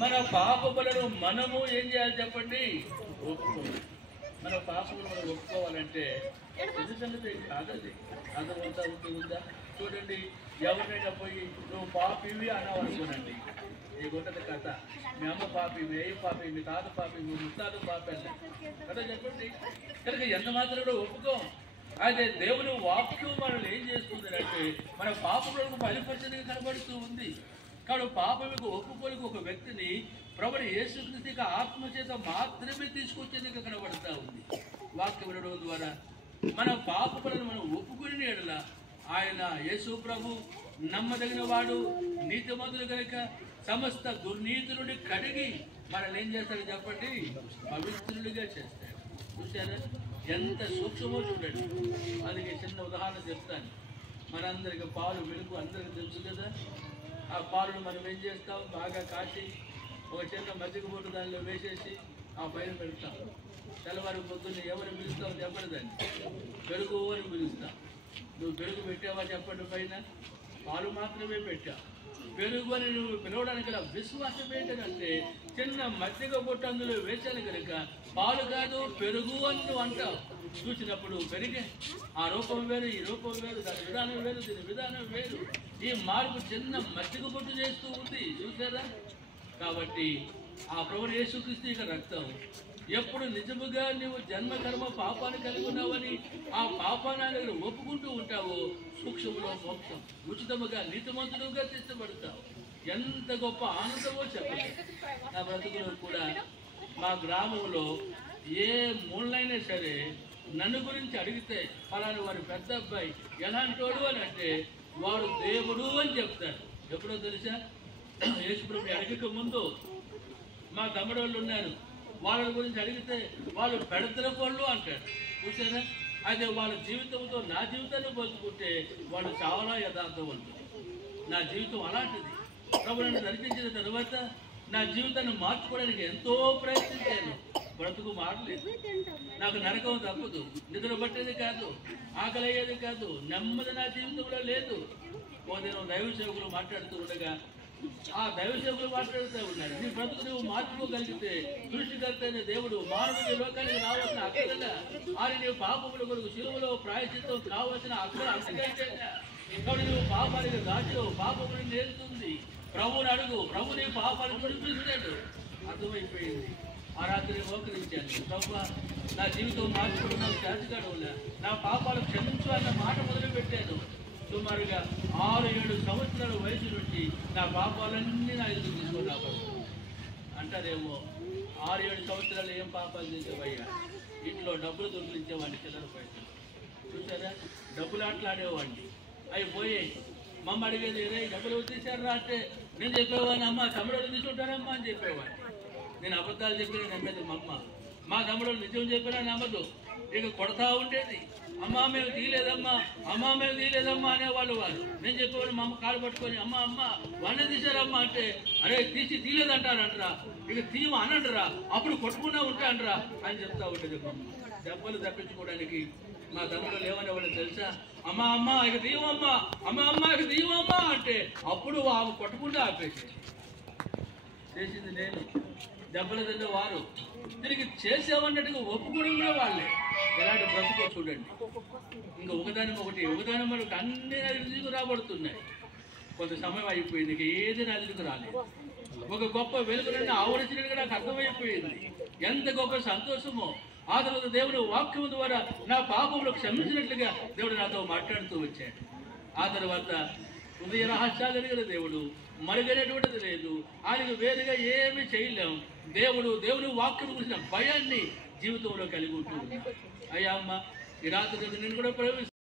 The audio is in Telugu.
మన పాపములను మనము ఏం చేయాలి చెప్పండి? ఒప్పుకోవాలి. మన పాపములు మనం ఒప్పుకోవాలంటే ఇది సంగతి కాదండి. అర్థమంతా ఉందా? చూడండి, ఎవరినైనా పోయి నువ్వు పాపివి అన్నావనుకోనండి, నీకుంటది కథ. మీ అమ్మ పాపి, మీ అయ్య పాపి, మీ తాత పాపి, మీ ముత్తాత పాపి అన్న కదా చెప్పండి. కనుక ఎంత మాత్రం కూడా ఒప్పుకోం. అయితే దేవుని వాక్యం మనల్ని ఏం చేస్తుంది అంటే మన పాపములకు బయలుపరచడానికి కనబడుతూ ఉంది. కాబట్టి పాపములకు ఒప్పుకోలేక ఒక వ్యక్తిని ప్రభువు యేసుక్రీస్తు ఆత్మ చేత మాత్రమే తీసుకొచ్చేందుకు కనబడుతూ ఉంది. వాక్యం వినడం ద్వారా మన పాపములను మనం ఒప్పుకునే ఎడల ఆయన యేసు ప్రభు నమ్మదగిన వాడు, నీతిమంతుడు కనుక సమస్త దుర్నీతి నుండి కడిగి మనల్ని ఏం చేస్తాడు చెప్పండి? పవిత్రుడిగా చేస్తాడు. చూసారా ఎంత సూక్ష్మమో చూడండి. అందుకే చిన్న ఉదాహరణ చెప్తాను. మనందరికి పాలు వెలుగు అందరికీ తెలుసు కదా. ఆ పాలను మనం ఏం చేస్తాం? బాగా కాచి ఒక చిన్న మజ్జిగ బొట్టు దానిలో వేసేసి ఆ పైన పెడతాం. తెల్లవారు పొద్దున్న ఎవరు పిలుస్తావు చెప్పండి? దాన్ని పెరుగు అని పిలుస్తాం. నువ్వు పెరుగు పెట్టావా చెప్పండి? పైన పాలు మాత్రమే పెట్టావు. పెరుగు అని నువ్వు పిలవడానికి విశ్వాసం ఏంటంటే చిన్న మజ్జిగ బొట్టు అందులో వేసాను కనుక పాలు కాదు పెరుగు అని నువ్వు అంటావు. చూసినప్పుడు పెరిగే ఆ రూపం వేరు, ఈ రూపం వేరు, దాని విధానం వేరు, దీని విధానం వేరు. ఈ మార్పు చిన్న మజ్జిగ బొట్టు చేస్తూ ఉంది. చూసారా? కాబట్టి ఆ ప్రభువు యేసుక్రీస్తు రక్తం ఎప్పుడు నిజముగా నువ్వు జన్మ కర్మ పాపాన్ని కలిగి ఉన్నావని ఆ పాపాన్ని ఒప్పుకుంటూ ఉంటావో సూక్ష్మలో మోక్షం, ఉచితముగా నీతిమంతుడుగా తీర్చబడతావు. ఎంత గొప్ప ఆనందమో చెప్పండి. నా బ్రతుకులో కూడా మా గ్రామంలో ఏ మూలైనా సరే నన్ను గురించి అడిగితే ఫలానా వారి పెద్ద అబ్బాయి ఎలాంటి వాడు అని అంటే వాడు దేవుడు అని చెప్తారు. ఎప్పుడో తెలుసా? యేసుప్రభుని అడగక ముందు మా తమ్ముడు వాళ్ళు ఉన్నారు, వాళ్ళ గురించి అడిగితే వాళ్ళు పెడతల పనులు అంటారు. చూసారా? అయితే వాళ్ళ జీవితంతో నా జీవితాన్ని పోల్చుకుంటే వాళ్ళు చాలా యథార్థవంతులు. నా జీవితం అలాంటిది. ప్రభు నన్ను దర్శించిన తర్వాత నా జీవితాన్ని మార్చుకోవడానికి ఎంతో ప్రయత్నించాను. బ్రతుకు మారలేదు. నాకు నరకం తప్పదు, నిద్ర పట్టేది కాదు, ఆకలి అయ్యేది కాదు, నెమ్మది నా జీవితంలో లేదు. నేను దైవ సేవకులు మాట్లాడుతూ ఉండగా ఆ దైవ సేవకులు మాట్లాడుతూ ఉన్నారు, నీ బ్రతుకు నువ్వు మార్చుకోగలిగితే సృష్టికర్త అయిన దేవుడు మానవుడి లోకానికి రావాల్సిన అక్కడగా ఆయన నీవు పాపముల కొరకు శిలువలో ప్రాయశ్చిత్తం కావాల్సిన అక్కడ అంతకంటేగా. కాబట్టి నువ్వు పాపానికి దాచిలో పాపముని నేర్చుంది. ప్రభుని అడుగు, ప్రభు నీ పాపాన్ని చూపిస్తాడు. అర్థమైపోయింది. ఆ రాత్రి మోకరించాను, ప్రభు నా జీవితం మార్చుకున్నాను, చేతగాడు నా పాపాలు క్షమించు అన్న మాట మొదలుపెట్టాను. సుమారుగా 6-7 సంవత్సరాల వయసు నుంచి నా పాపాలన్నీ నా ఎదురు తీసుకున్నాను. అంటారేమో 6-7 సంవత్సరాలు ఏం పాపాలు చేసేవయ్యా? ఇంట్లో డబ్బులు దొంగిలించేవాడిని, చిల్లర పైసలు. చూసారా? డబ్బులు ఆటలాడేవాడిని, అవి పోయాయి. మమ్మ అడిగేది, రే డబ్బులు వచ్చేసారా అంటే నేను చెప్పేవాడిని, అమ్మ తమ్ముడు తీసుకుంటానమ్మా అని చెప్పేవాడిని. నేను అబద్ధాలు చెప్పినా నమ్మేది మా అమ్మ, మా తమ్ముడు నిజం చెప్పినా నమ్మదు. ఇక కొడతా ఉండేది, అమ్మా మేము తీయలేదమ్మా, అమ్మా మేము తీయలేదమ్మా అనేవాళ్ళు. వాళ్ళు నేను చెప్పేవాళ్ళు మా అమ్మ కాలు పట్టుకొని, అమ్మ అమ్మ వాళ్ళే తీశారమ్మా అంటే, అరే తీయలేదంటారంటరా, ఇక తీయ అనంటరా, అప్పుడు కొట్టుకున్నా ఉంటానరా అని చెప్తా ఉండేది మా అమ్మ. దెబ్బలు తప్పించుకోవడానికి మా తమ్ముడు ఏమనేవాళ్ళు తెలుసా? అమ్మా అమ్మ ఇక తీయమమ్మా, అమ్మ అమ్మ ఇక తీయమమ్మా అంటే అప్పుడు ఆమె కొట్టకుండా ఆపేసేది. చేసింది నేను, దెబ్బలు తిన్న వారు, తిరిగి చేసేవన్నట్టుగా ఒప్పుకోవడం కూడా వాళ్ళే. ఎలాంటి బ్రతుకో చూడండి. ఇంకా ఒకదాని మనకు అన్ని నదికి రాబడుతున్నాయి. కొంత సమయం అయిపోయింది, ఇక ఏది నదికి రాలేదు. ఒక గొప్ప వెలుగునన్నా ఆవరించినట్టుగా నాకు అర్థమైపోయింది. ఎంత గొప్ప సంతోషమో. ఆ తర్వాత దేవుడు వాక్యం ద్వారా నా పాపములు క్షమించినట్లుగా దేవుడు నాతో మాట్లాడుతూ వచ్చాడు. ఆ తర్వాత హృదయ రహస్యాలు కలిగిన దేవుడు, మరుగైనటువంటిది లేదు. ఆయనకు వేరుగా ఏమీ చేయలేం. దేవుని వాక్యం గురించిన భయాన్ని జీవితంలో కలిగి ఉంటుంది. అయ్యా అమ్మ, ఈ రాత్రి నేను కూడా ప్రవేశిస్తాను.